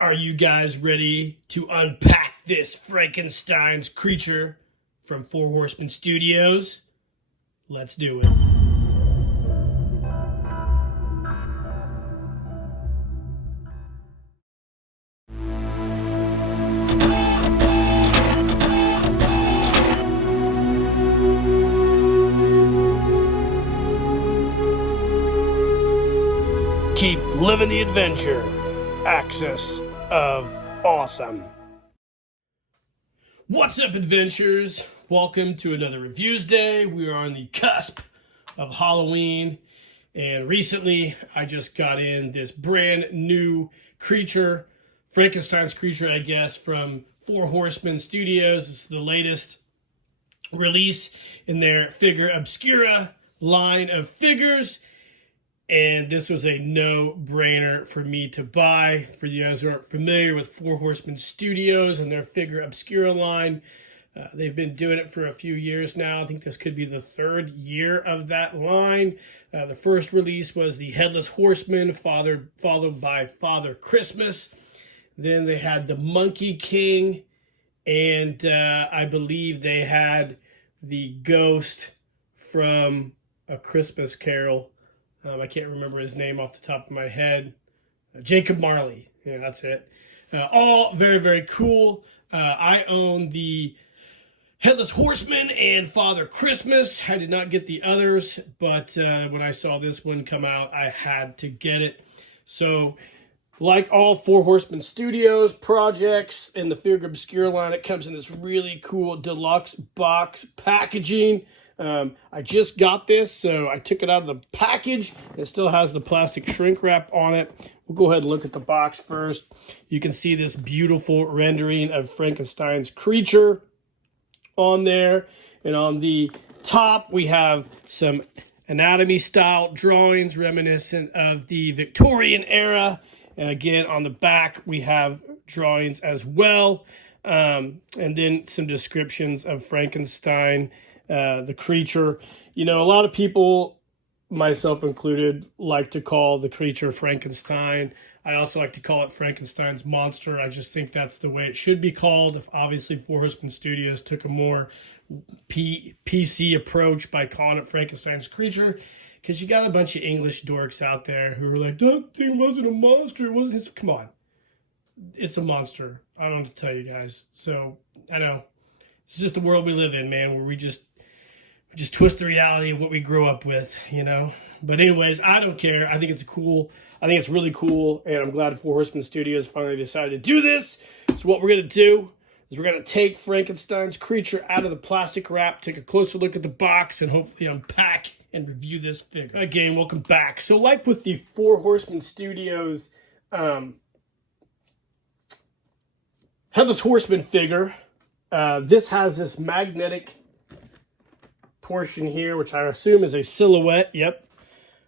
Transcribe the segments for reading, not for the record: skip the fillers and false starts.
Are you guys ready to unpack this Frankenstein's creature from Horsemen Studios? Let's do it. Keep living the adventure. Axis of Awesome. What's up, adventurers? Welcome to another Reviewuesday. We are on the cusp of Halloween, and recently I just got in this brand new creature, Frankenstein's Creature, I guess, from Horsemen Studios. This is the latest release in their Figure Obscura line of figures. And this was a no-brainer for me to buy. For you guys who aren't familiar with Horsemen Studios and their Figure Obscura line, they've been doing it for a few years now. I think this could be the third year of that line. The first release was the Headless Horseman, followed by Father Christmas. Then they had the Monkey King, and I believe they had the Ghost from A Christmas Carol. I can't remember his name off the top of my head. Jacob Marley. Yeah, that's it. All very, very cool. I own the Headless Horseman and Father Christmas. I did not get the others, but when I saw this one come out, I had to get it. So, like all Horsemen Studios projects in the Figure Obscura line, it comes in this really cool deluxe box packaging. I just got this, so I took it out of the package. It still has the plastic shrink wrap on it. We'll go ahead and look at the box first. You can see this beautiful rendering of Frankenstein's Creature on there. And on the top, we have some anatomy-style drawings reminiscent of the Victorian era. And again, on the back, we have drawings as well. And then some descriptions of Frankenstein, the creature. You know, a lot of people, myself included, like to call the creature Frankenstein. I also like to call it Frankenstein's monster. I just think that's the way it should be called. If obviously Horsemen Studios took a more PC approach by calling it Frankenstein's Creature, because you got a bunch of English dorks out there who are like, that thing wasn't a monster. It wasn't. Come on. It's a monster. I don't know what to tell you guys. So, I know. It's just the world we live in, man, where we just twist the reality of what we grew up with, you know. But anyways, I don't care. I think it's really cool, and I'm glad Horsemen Studios finally decided to do this. So what we're going to do is we're going to take Frankenstein's Creature out of the plastic wrap, take a closer look at the box, and hopefully unpack and review this figure. Again, welcome back. So like with the Horsemen Studios Headless Horseman figure, this has this magnetic portion here, which I assume is a silhouette. Yep.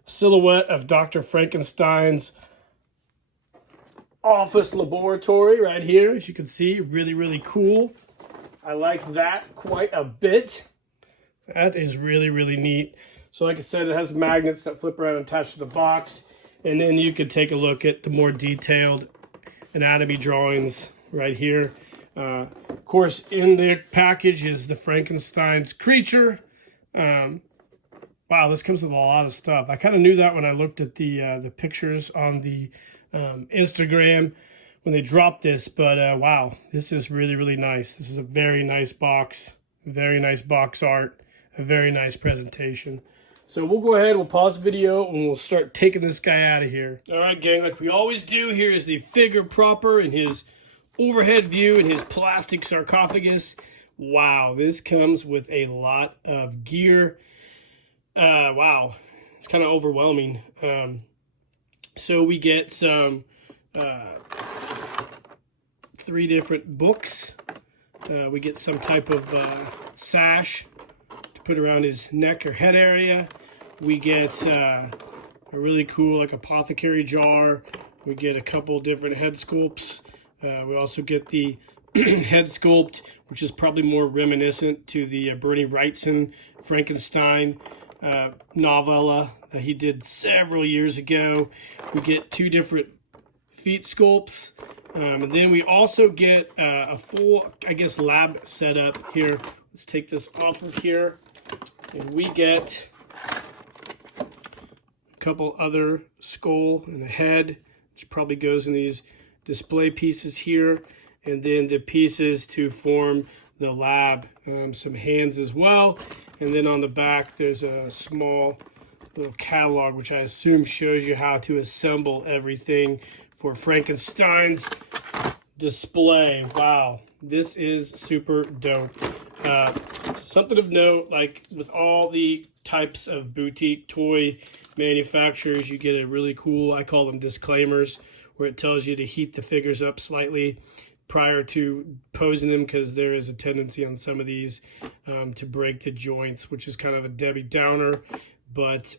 Silhouette of Dr. Frankenstein's office laboratory right here. As you can see, really, really cool. I like that quite a bit. That is really, really neat. So like I said, it has magnets that flip around and attach to the box. And then you could take a look at the more detailed anatomy drawings right here. Of course, in the package is the Frankenstein's Creature. Wow, this comes with a lot of stuff. I kind of knew that when I looked at the pictures on the Instagram when they dropped this, but wow, this is really, really nice. This is a very nice box, very nice box art, a very nice presentation. So we'll go ahead, we'll pause the video, and we'll start taking this guy out of here. All right, gang, like we always do, here is the figure proper in his overhead view in his plastic sarcophagus. Wow, this comes with a lot of gear. Wow, it's kind of overwhelming. So we get some 3 different books. We get some type of sash to put around his neck or head area. We get a really cool like apothecary jar. We get a couple different head sculpts. We also get the head sculpt, which is probably more reminiscent to the Bernie Wrightson Frankenstein novella that he did several years ago. We get 2 different feet sculpts. And then we also get a full, I guess, lab setup here. Let's take this off of here. And we get a couple other skull and a head, which probably goes in these display pieces here. And then the pieces to form the lab, some hands as well. And then on the back, there's a small little catalog, which I assume shows you how to assemble everything for Frankenstein's display. Wow, this is super dope. Something of note, like with all the types of boutique toy manufacturers, you get a really cool, I call them disclaimers, where it tells you to heat the figures up slightly prior to posing them, because there is a tendency on some of these to break the joints, which is kind of a Debbie Downer, but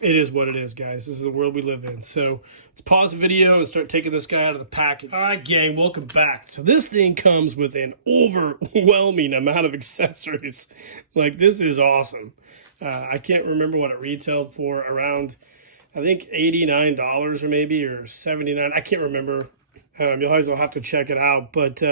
it is what it is, guys. This is the world we live in. So let's pause the video and start taking this guy out of the package. All right, gang, welcome back. So this thing comes with an overwhelming amount of accessories. Like, this is awesome. I can't remember what it retailed for, around, I think, $89 or maybe, or $79. I can't remember. You'll always have to check it out. But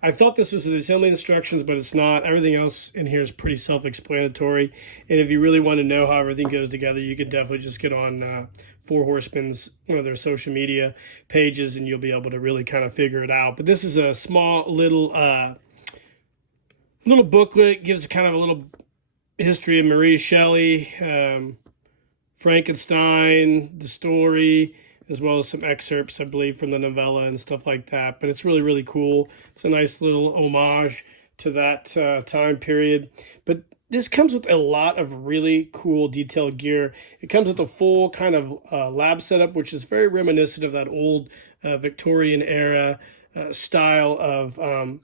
I thought this was the assembly instructions, but it's not. Everything else in here is pretty self-explanatory. And if you really want to know how everything goes together, you can definitely just get on Four Horsemen's, their social media pages, and you'll be able to really kind of figure it out. But this is a small little booklet. Gives kind of a little history of Mary Shelley, Frankenstein, the story, as well as some excerpts, I believe, from the novella and stuff like that. But it's really, really cool. It's a nice little homage to that time period. But this comes with a lot of really cool detailed gear. It comes with a full kind of lab setup, which is very reminiscent of that old Victorian era style of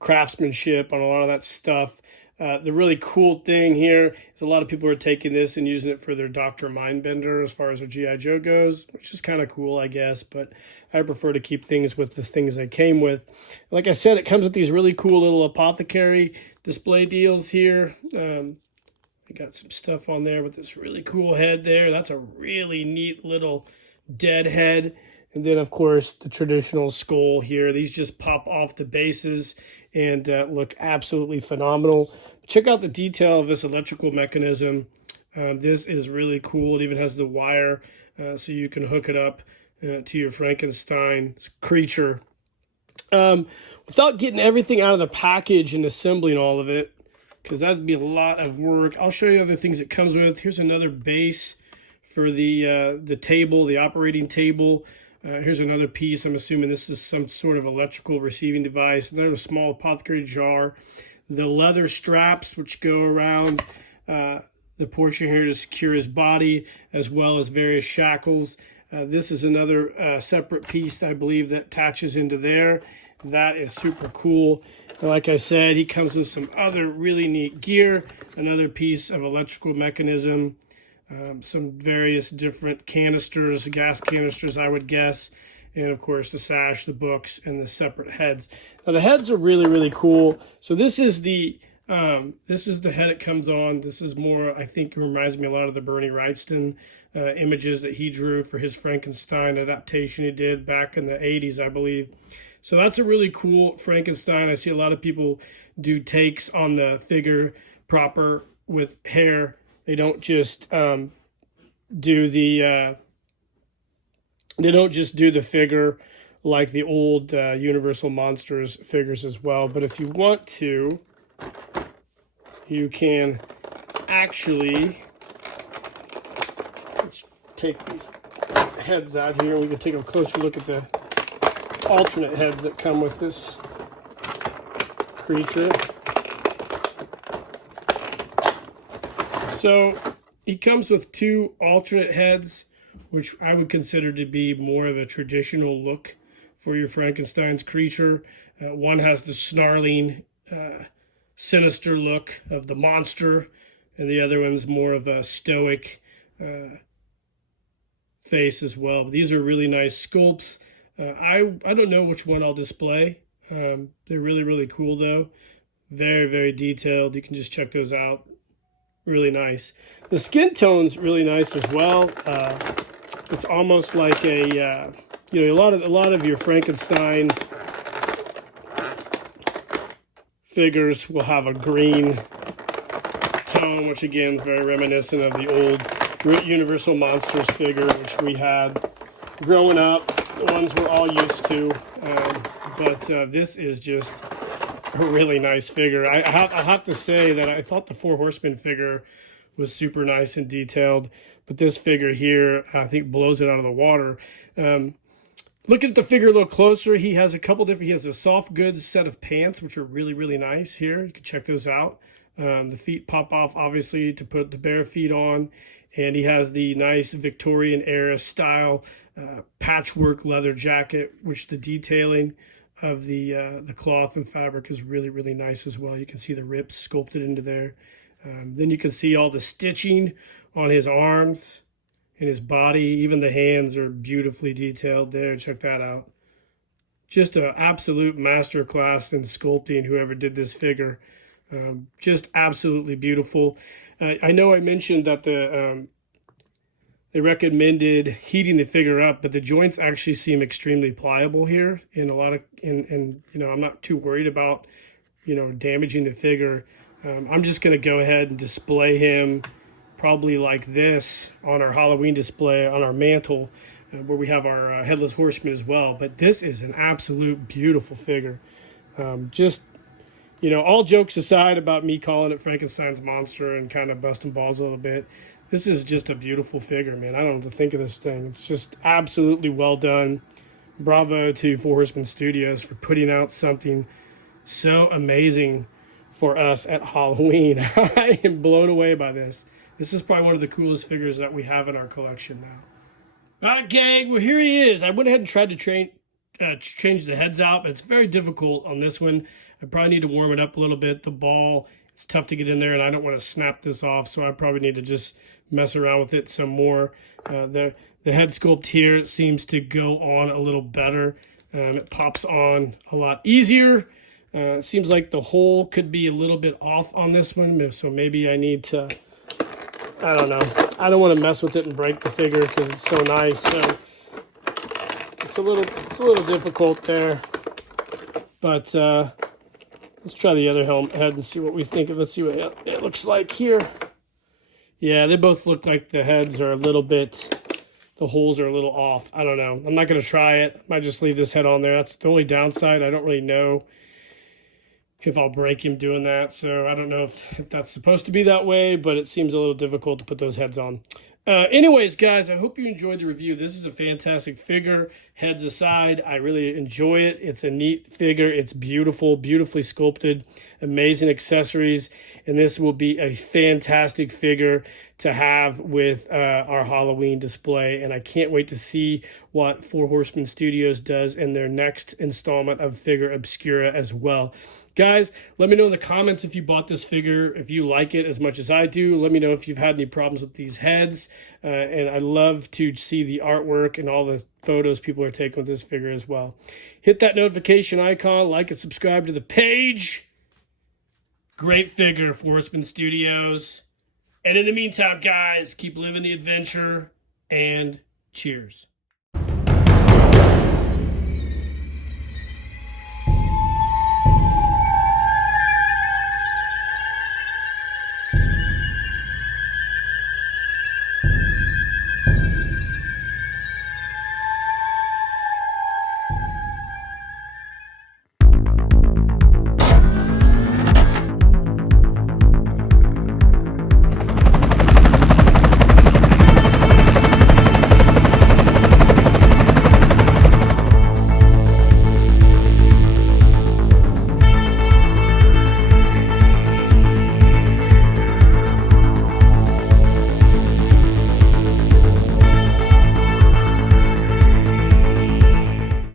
craftsmanship on a lot of that stuff. The really cool thing here is a lot of people are taking this and using it for their Dr. Mindbender as far as their G.I. Joe goes, which is kind of cool, I guess, but I prefer to keep things with the things I came with. Like I said, it comes with these really cool little apothecary display deals here. I got some stuff on there with this really cool head there. That's a really neat little dead head. And then, of course, the traditional skull here. These just pop off the bases and look absolutely phenomenal. Check out the detail of this electrical mechanism. This is really cool. It even has the wire so you can hook it up to your Frankenstein's Creature. Without getting everything out of the package and assembling all of it, because that'd be a lot of work, I'll show you other things it comes with. Here's another base for the table, the operating table. Here's another piece. I'm assuming this is some sort of electrical receiving device. And there's a small apothecary jar. The leather straps, which go around the portion here to secure his body, as well as various shackles. This is another separate piece, I believe, that attaches into there. That is super cool. And like I said, he comes with some other really neat gear. Another piece of electrical mechanism. Some various different canisters, gas canisters, I would guess, and of course the sash, the books, and the separate heads. Now the heads are really, really cool. So this is the head it comes on. This is more, I think, it reminds me a lot of the Bernie Wrightson images that he drew for his Frankenstein adaptation he did back in the 80s, I believe. So that's a really cool Frankenstein. I see a lot of people do takes on the figure proper with hair. They don't just do the figure like the old Universal Monsters figures as well. But if you want to, you can actually, let's take these heads out here. We can take a closer look at the alternate heads that come with this creature. So he comes with two alternate heads, which I would consider to be more of a traditional look for your Frankenstein's Creature. One has the snarling, sinister look of the monster, and the other one's more of a stoic face as well. But these are really nice sculpts. I don't know which one I'll display. They're really, really cool, though. Very, very detailed. You can just check those out. Really nice. The skin tone's really nice as well. It's almost like a, you know, a lot of your Frankenstein figures will have a green tone, which again is very reminiscent of the old Universal Monsters figure, which we had growing up, the ones we're all used to. But this is just a really nice figure. I have to say that I thought the Four Horsemen figure was super nice and detailed, but this figure here, I think, blows it out of the water. Looking at the figure a little closer, he has a couple different, he has a soft goods set of pants, which are really, really nice here. You can check those out. The feet pop off, obviously, to put the bare feet on. And he has the nice Victorian era style patchwork leather jacket, which the detailing of the cloth and fabric is really, really nice as well. You can see the rips sculpted into there. Then you can see all the stitching on his arms and his body. Even the hands are beautifully detailed there. Check that out. Just an absolute masterclass in sculpting, whoever did this figure. Just absolutely beautiful. I know I mentioned that they recommended heating the figure up, but the joints actually seem extremely pliable here, and you know, I'm not too worried about, you know, damaging the figure. I'm just going to go ahead and display him probably like this on our Halloween display on our mantle, where we have our Headless Horseman as well. But this is an absolute beautiful figure. Just, you know, all jokes aside about me calling it Frankenstein's monster and kind of busting balls a little bit, this is just a beautiful figure, man. I don't know what to think of this thing. It's just absolutely well done. Bravo to Horsemen Studios for putting out something so amazing for us at Halloween. I am blown away by this. This is probably one of the coolest figures that we have in our collection now. All right, gang, well, here he is. I went ahead and tried to change the heads out, but it's very difficult on this one. I probably need to warm it up a little bit. The ball, it's tough to get in there, and I don't want to snap this off, so I probably need to just mess around with it some more. The head sculpt here seems to go on a little better. It pops on a lot easier. It seems like the hole could be a little bit off on this one, so maybe I need to, I don't know. I don't want to mess with it and break the figure because it's so nice. So it's a little difficult there. But let's try the other head and see what we think of it. Let's see what it looks like here. Yeah, they both look like the heads are a little bit, the holes are a little off. I don't know. I'm not going to try it. I might just leave this head on there. That's the only downside. I don't really know if I'll break him doing that. So I don't know if that's supposed to be that way, but it seems a little difficult to put those heads on. Anyways, guys, I hope you enjoyed the review. This is a fantastic figure. Heads aside, I really enjoy it. It's a neat figure. It's beautiful, beautifully sculpted, amazing accessories, and this will be a fantastic figure to have with our Halloween display, and I can't wait to see what Four Horsemen Studios does in their next installment of Figure Obscura as well. Guys, let me know in the comments if you bought this figure, if you like it as much as I do. Let me know if you've had any problems with these heads. And I love to see the artwork and all the photos people are taking with this figure as well. Hit that notification icon, like and subscribe to the page. Great figure, Horsemen Studios. And in the meantime, guys, keep living the adventure and cheers.